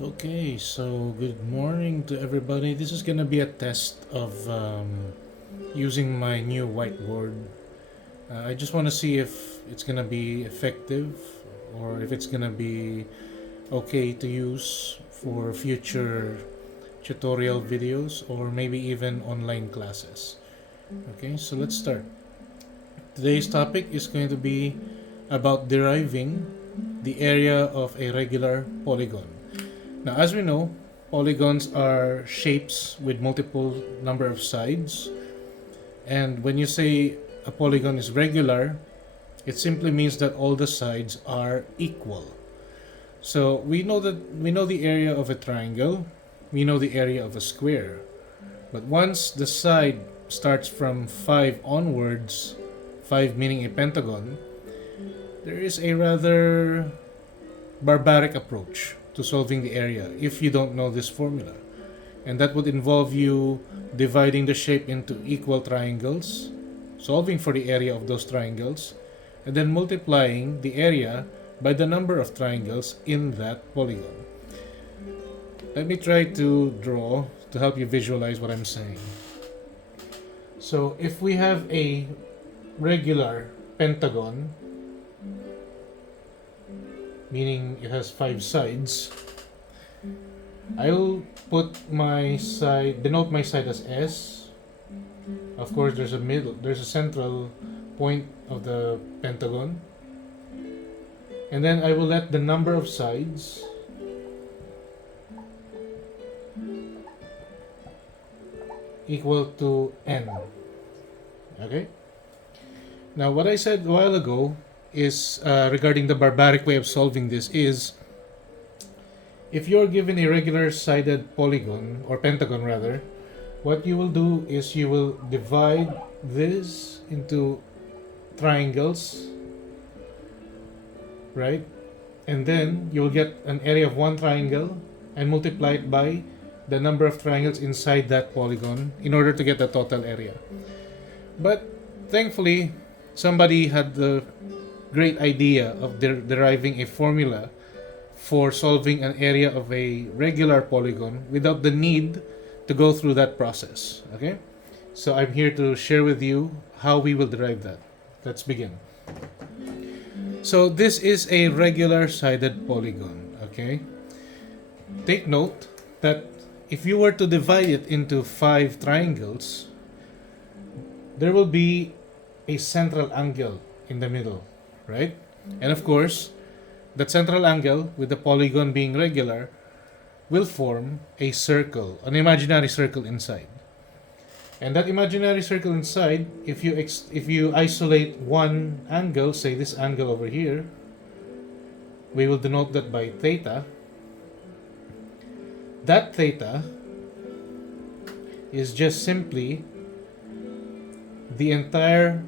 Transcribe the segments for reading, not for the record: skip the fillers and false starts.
Okay, so good morning to everybody. This is gonna be a test of using my new whiteboard. I just want to see if it's gonna be effective or if it's gonna be okay to use for future tutorial videos or maybe even online classes. Okay, so let's start. Today's topic is going to be about deriving the area of a regular polygon. Now, as we know, polygons are shapes with multiple number of sides. And when you say a polygon is regular, it simply means that all the sides are equal. So we know the area of a triangle, we know the area of a square. But once the side starts from 5 onwards, 5 meaning a pentagon, there is a rather barbaric approach to solving the area if you don't know this formula. And that would involve you dividing the shape into equal triangles, solving for the area of those triangles, and then multiplying the area by the number of triangles in that polygon. Let me try to draw to help you visualize what I'm saying. So if we have a regular pentagon, meaning it has 5 sides, I'll denote my side as S. Of course, there's a central point of the pentagon. And then I will let the number of sides equal to N. Okay? Now, what I said a while ago is regarding the barbaric way of solving this is if you're given a regular sided polygon, or pentagon rather, what you will do is you will divide this into triangles, right? And then you will get an area of one triangle and multiply it by the number of triangles inside that polygon in order to get the total area. But thankfully, somebody had the great idea of deriving a formula for solving an area of a regular polygon without the need to go through that process. Okay? So I'm here to share with you how we will derive that. Let's begin. So this is a regular sided polygon. Okay? Take note that if you were to divide it into 5 triangles, there will be a central angle in the middle, right? And of course, that central angle, with the polygon being regular, will form a circle, an imaginary circle inside. And that imaginary circle inside, if you isolate one angle, say this angle over here, we will denote that by theta. That theta is just simply the entire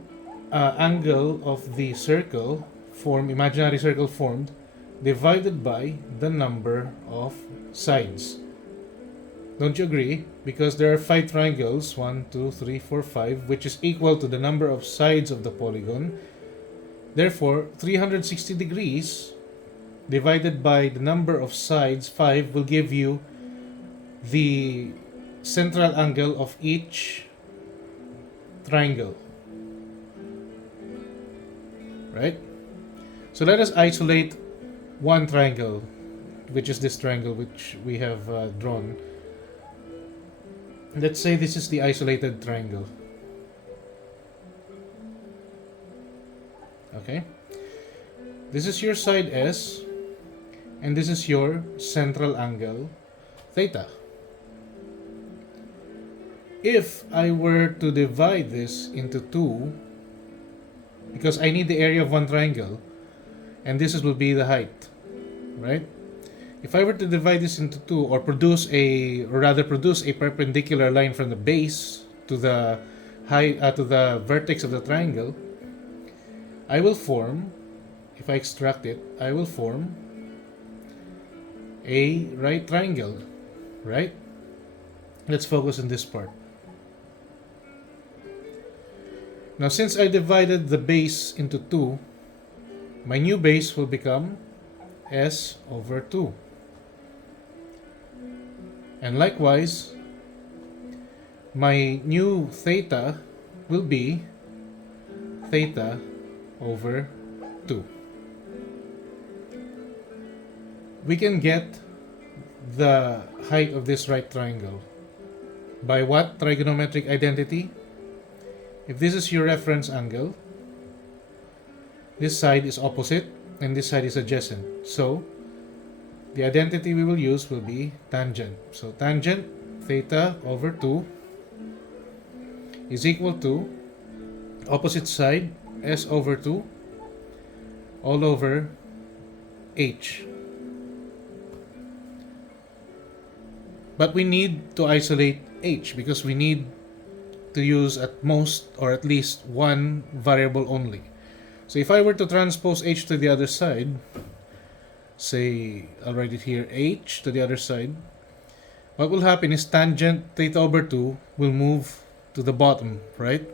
angle of the circle imaginary circle formed, divided by the number of sides. Don't you agree? Because there are 5 triangles, 1, 2, 3, 4, 5, which is equal to the number of sides of the polygon. Therefore, 360 degrees divided by the number of sides, 5, will give you the central angle of each triangle. Right? So let us isolate one triangle, which is this triangle which we have drawn. Let's say this is the isolated triangle. Okay? This is your side S, and this is your central angle, theta. If I were to divide this into 2, because I need the area of one triangle, and this will be the height, right? If I were to divide this into 2, or produce a perpendicular line from the base to the to the vertex of the triangle, I will form, if I extract it, I will form a right triangle, right? Let's focus on this part. Now, since I divided the base into 2, my new base will become S over 2. And likewise, my new theta will be theta over 2. We can get the height of this right triangle by what trigonometric identity? If this is your reference angle, this side is opposite and this side is adjacent. So the identity we will use will be tangent. So tangent theta over 2 is equal to opposite side s over 2 all over h. But we need to isolate h because we need to use at most or at least one variable only. So if I were to transpose h to the other side, say I'll write it here, h to the other side, what will happen is tangent theta over 2 will move to the bottom, right?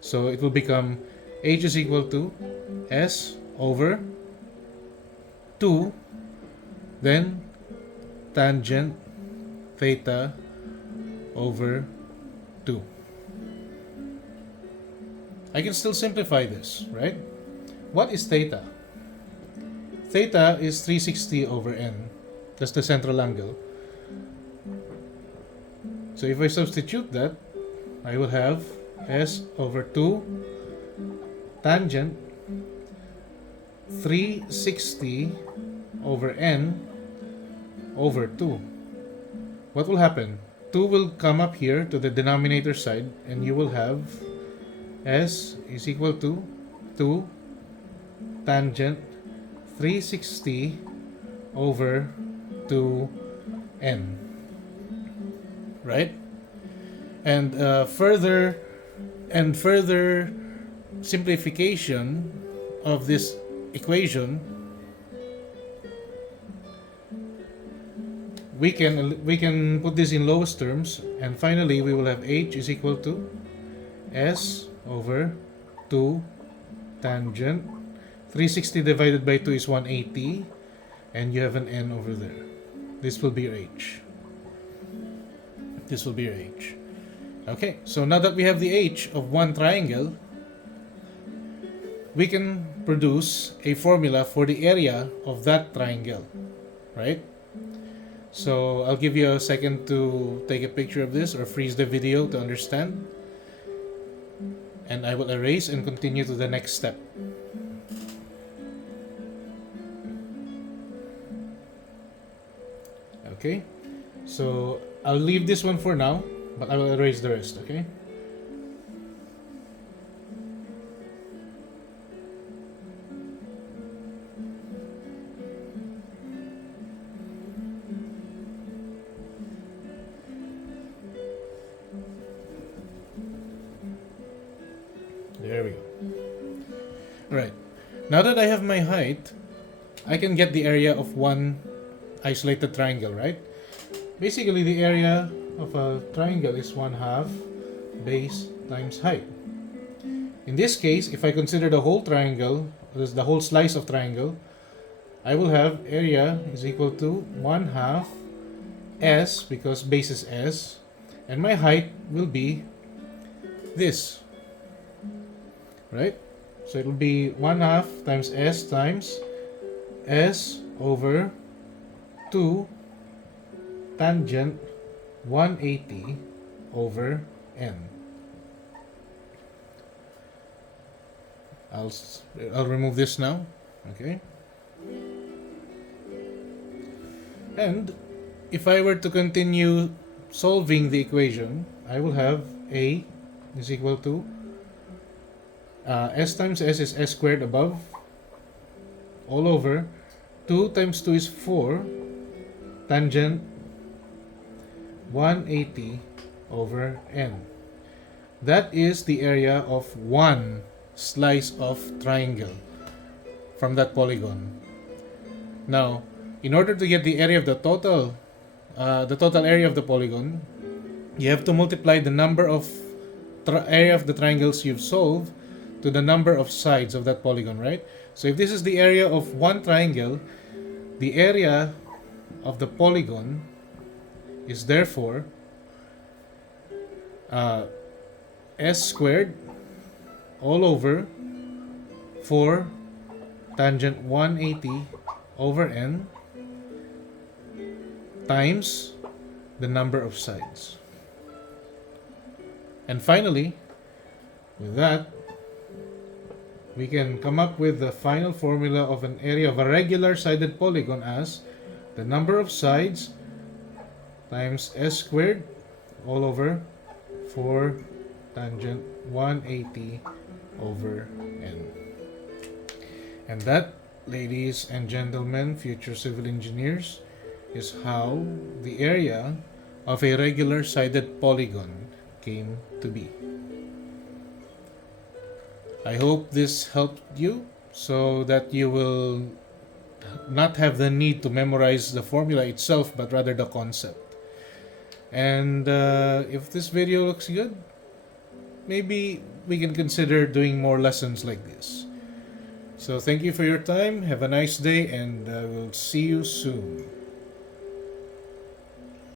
So it will become h is equal to s over 2, then tangent theta over 2. I can still simplify this, right? What is theta? Theta is 360 over n. That's the central angle. So if I substitute that, I will have s over 2 tangent 360 over n over 2. What will happen? 2 will come up here to the denominator side and you will have s is equal to 2 tangent 360 over 2n. Right? And further simplification of this equation, we can put this in lowest terms, and finally we will have h is equal to s over 2 tangent 360 divided by 2 is 180, and you have an n over there. This will be your h. This will be your h. Okay, so now that we have the h of one triangle, we can produce a formula for the area of that triangle, right? So I'll give you a second to take a picture of this or freeze the video to understand, and I will erase and continue to the next step. Okay, so I'll leave this one for now, but I will erase the rest, okay? There we go. Alright, now that I have my height, I can get the area of one isolated triangle, right? Basically, the area of a triangle is 1/2 base times height. In this case, if I consider the whole triangle, this is the whole slice of triangle, I will have area is equal to 1/2 s, because base is s, and my height will be this, right? So it will be 1/2 times s times s over 2 tangent 180 over n. I'll remove this now, okay? And if I were to continue solving the equation, I will have a is equal to s times s is s squared above all over 2 times 2 is 4 tangent 180 over n. That is the area of one slice of triangle from that polygon. Now, in order to get the area of the total area of the polygon, you have to multiply the number of area of the triangles you've solved to the number of sides of that polygon, right? So if this is the area of one triangle, the area of the polygon is therefore s squared all over 4 tangent 180 over n times the number of sides. And finally, with that, we can come up with the final formula of an area of a regular sided polygon as the number of sides times s squared all over 4 tangent 180 over n. And that, ladies and gentlemen, future civil engineers, is how the area of a regular sided polygon came to be. I hope this helped you so that you will not have the need to memorize the formula itself, but rather the concept. And if this video looks good, maybe we can consider doing more lessons like this. So thank you for your time. Have a nice day, and we'll see you soon.